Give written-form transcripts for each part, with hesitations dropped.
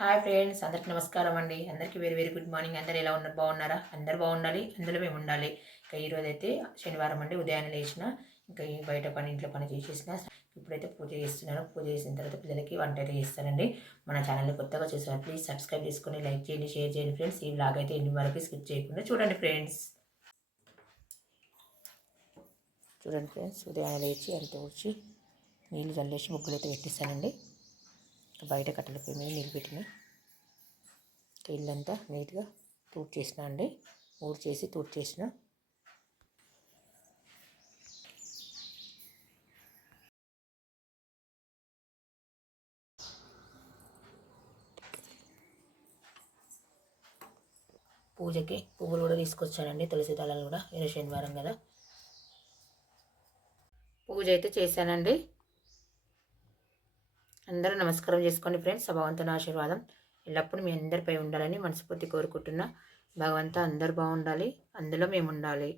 Hi friends, అందరికి నమస్కారం అండి. అందరికీ వెరీ వెరీ గుడ్ మార్నింగ్. అందరూ ఎలా ఉన్నారు? బాగున్నారా? అందరూ బాగుండాలి, అందులో మేము ఉండాలి. ఇంకా ఈరోజు అయితే శనివారం అండి. ఉదయాన్నే లేచిన ఇంకా ఈ బయట పని ఇంట్లో పని చేసేసిన. ఇప్పుడైతే పూజ చేస్తున్నాను. పూజ చేసిన తర్వాత పిల్లలకి వంట అయితే చేస్తానండి. మన ఛానల్ని కొత్తగా చూసారు, ప్లీజ్ సబ్స్క్రైబ్ చేసుకొని లైక్ చేయండి, షేర్ చేయండి ఫ్రెండ్స్. ఈ వ్లాగ్ అయితే ఇన్ని వరకు స్కిప్ చేయకుండా చూడండి ఫ్రెండ్స్. చూడండి ఫ్రెండ్స్, ఉదయాన్నే లేచి అంత ఊడ్చి నీళ్ళు చల్లేసి ముగ్గులు అయితే పెట్టిస్తానండి. బయట కట్టెల పొయ్యి మీద నీళ్ళు పెట్టిన ఇల్లంతా నీట్గా తూడ్చేసిన అండి. తూడ్చేసిన పూజకి పువ్వులు కూడా తీసుకొచ్చానండి, తులసి దళాలు కూడా. ఈరోజు శనివారం కదా, పూజ అయితే చేశానండి. అందరూ నమస్కారం చేసుకోండి ఫ్రెండ్స్. భగవంతుని ఆశీర్వాదం ఎల్లప్పుడూ మీ అందరిపై ఉండాలని మనస్ఫూర్తి కోరుకుంటున్నా. భగవంతా అందరు బాగుండాలి, అందులో మేము ఉండాలి.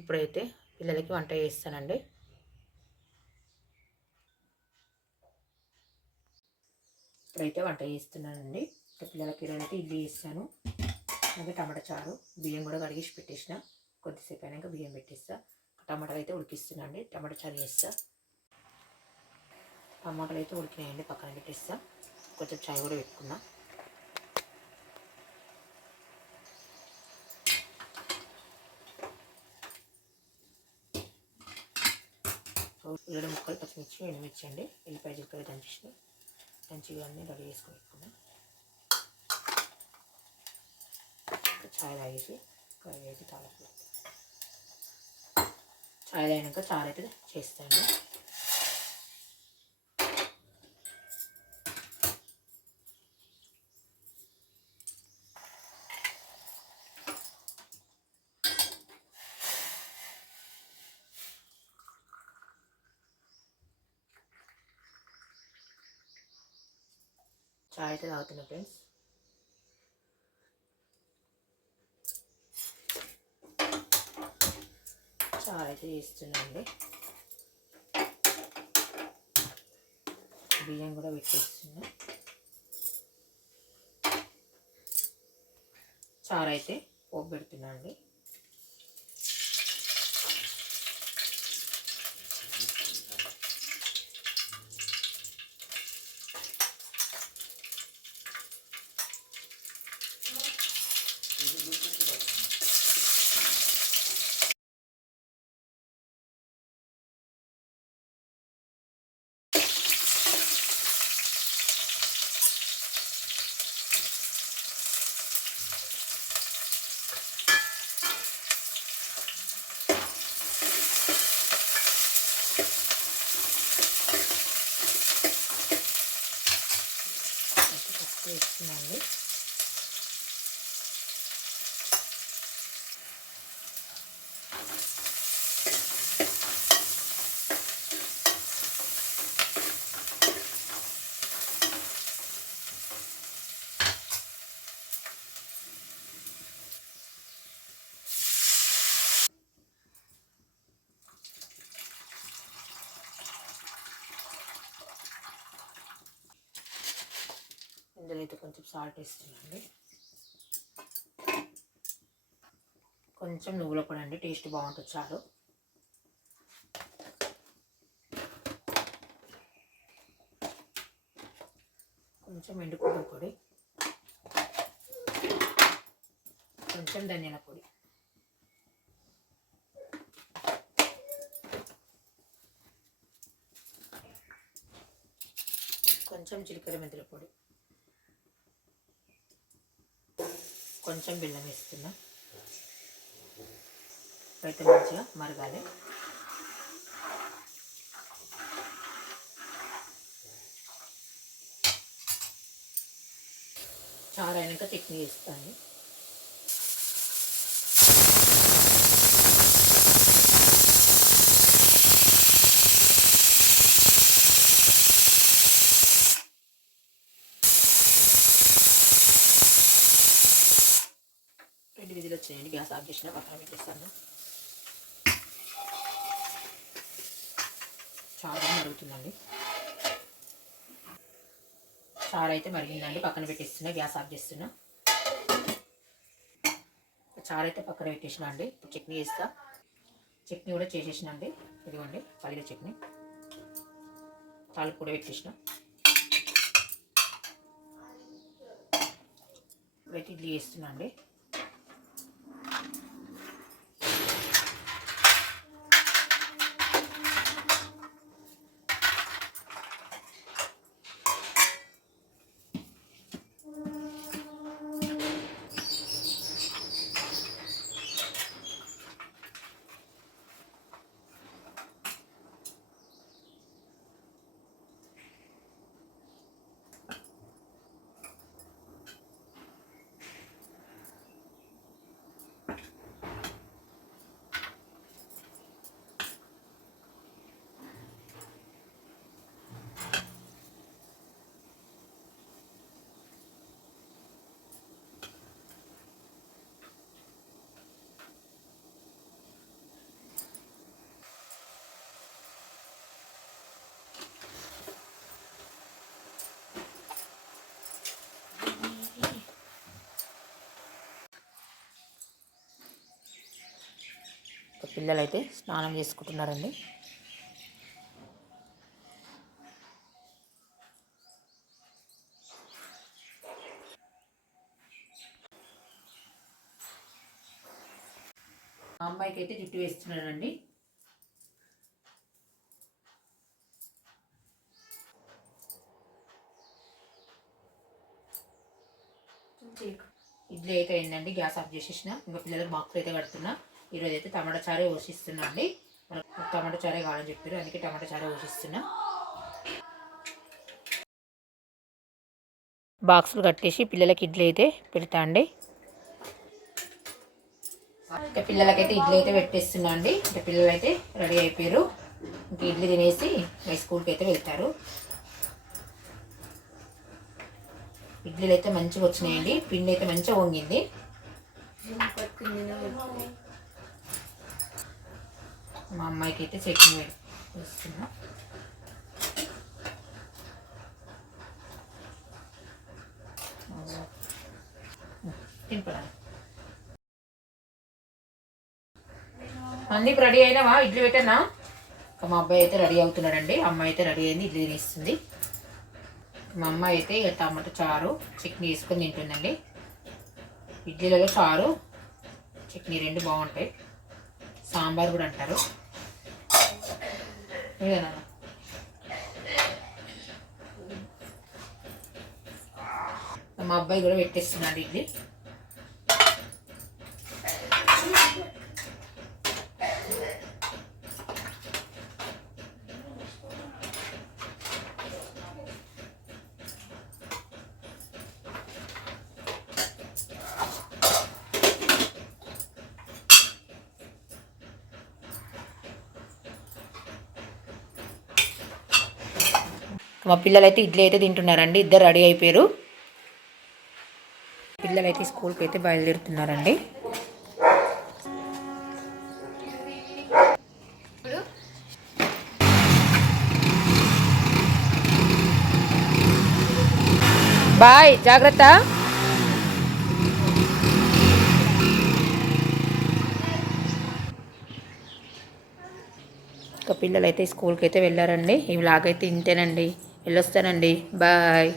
ఇప్పుడైతే పిల్లలకి వంట చేస్తానండి. ఇప్పుడైతే వంట చేస్తున్నానండి. పిల్లలకి ఈరోజైతే ఇడ్లీ చేస్తాను. అలాగే టమాటా చారు, బియ్యం కూడా కడిగేసి పెట్టేసిన. కొద్దిసేపు అయినాక బియ్యం పెట్టేస్తా. టమాటాలు అయితే ఉడికిస్తున్నా అండి. టమాటా చారు చేస్తా. టమాటాలు అయితే ఉడికినాయండి, పక్కన పెట్టేస్తా. కొంచెం చాయ్ కూడా పెట్టుకున్నా. ఉల్లిగడ్డ ముక్కలు, పచ్చిమిర్చి, ఎండుమిర్చి అండి, ఎల్లిపాయ జీలకర్ర దంచేసిన. మంచిగా అన్నీ రెడీ చేసుకుని పెట్టుకున్నా. చాయ్ తాగేసి కర్రీ అయితే తాగట్లేదు. చాయ్ తాగినాక చారు అయితే చేస్తాను. చాయ్ అయితే తాగుతున్నా ఫ్రెండ్స్. చాయ్ అయితే చేస్తున్నాండి. బియ్యం కూడా పెట్టేస్తున్నా. చారు అయితే పోపు పెడుతున్నా అండి. వేస్తున్నాండి. ఇందులో అయితే కొంచెం సాల్ట్ వేస్తున్నాండి. కొంచెం నువ్వుల పొడి అండి, టేస్ట్ బాగుంటుంది చారు. కొంచెం ఎండు కొబ్బరి పొడి, కొంచెం ధనియాల పొడి, కొంచెం జీలకర్ర మెంతుల పొడి, కొంచెం బెల్లం వేస్తున్నా. అయితే మంచిగా మరగాలి. చారు అయినాక చట్నీ వేస్తాను. విజిల్ వచ్చాయండి. గ్యాస్ ఆఫ్ చేసిన, పక్కన పెట్టేస్తాను. చారు మరుగుతుందండి. చారు అయితే మరిగిందండి, పక్కన పెట్టేస్తున్నా, గ్యాస్ ఆఫ్ చేస్తున్నా. చారు అయితే పక్కన పెట్టేసిన అండి. ఇప్పుడు చట్నీ వేస్తా. చట్నీ కూడా చేసేసిన అండి. ఇదిగోండి పల్లీల చట్నీ, తాలింపు కూడా పెట్టేసిన. ఇప్పుడైతే ఇడ్లీ వేస్తున్నా అండి. పిల్లలు అయితే స్నానం చేసుకుంటున్నారండి. మా అమ్మాయికి అయితే జుట్టు వేస్తున్నానండి. ఇడ్లీ అయితే అయిందండి, గ్యాస్ ఆఫ్ చేసేసిన. ఇంకా పిల్లలకు బాక్స్ అయితే కడుతున్నా. ఈరోజు అయితే టమాటా చారే పోషిస్తున్నా అండి. టమాటా చారే కావాలని చెప్పారు, అందుకే టమాటా చారే పోషిస్తున్నా. బాక్సులు కట్టేసి పిల్లలకి ఇడ్లీ అయితే పెడతా అండి. ఇంకా పిల్లలకైతే ఇడ్లీ అయితే పెట్టేస్తున్నా అండి. ఇంకా పిల్లలు అయితే రెడీ అయిపోయారు. ఇంక ఇడ్లీ తినేసి స్కూల్కి అయితే వెళ్తారు. ఇడ్లీలు అయితే మంచిగా వచ్చినాయండి, పిండి అయితే మంచిగా వంగింది. మా అమ్మాయికి అయితే చట్నీ వేస్తున్నా. తినపడా అన్నీ రెడీ అయినావా? ఇడ్లీ పెట్టానా? మా అబ్బాయి అయితే రెడీ అవుతున్నాడండి. అమ్మాయి అయితే రెడీ అయింది, ఇడ్లీ తినేస్తుంది. మా అమ్మాయి అయితే టమాటా చారు చట్నీ వేసుకొని తింటుందండి. ఇడ్లీలలో చారు చట్నీ రెండు బాగుంటాయి, సాంబార్ కూడా అంటారు. మా అబ్బాయి కూడా పెట్టేస్తున్నాడు ఇడ్లీ. మా పిల్లలు అయితే ఇడ్లీ అయితే తింటున్నారండి. ఇద్దరు రెడీ అయిపోయారు. పిల్లలు అయితే స్కూల్కి అయితే బయలుదేరుతున్నారండి. బాయ్, జాగ్రత్త. ఇంకా పిల్లలు అయితే స్కూల్కి అయితే వెళ్ళారండి. ఈ వ్లాగ్ అయితే ఇంతేనండి. వెళ్ళొస్తానండి. బాయ్.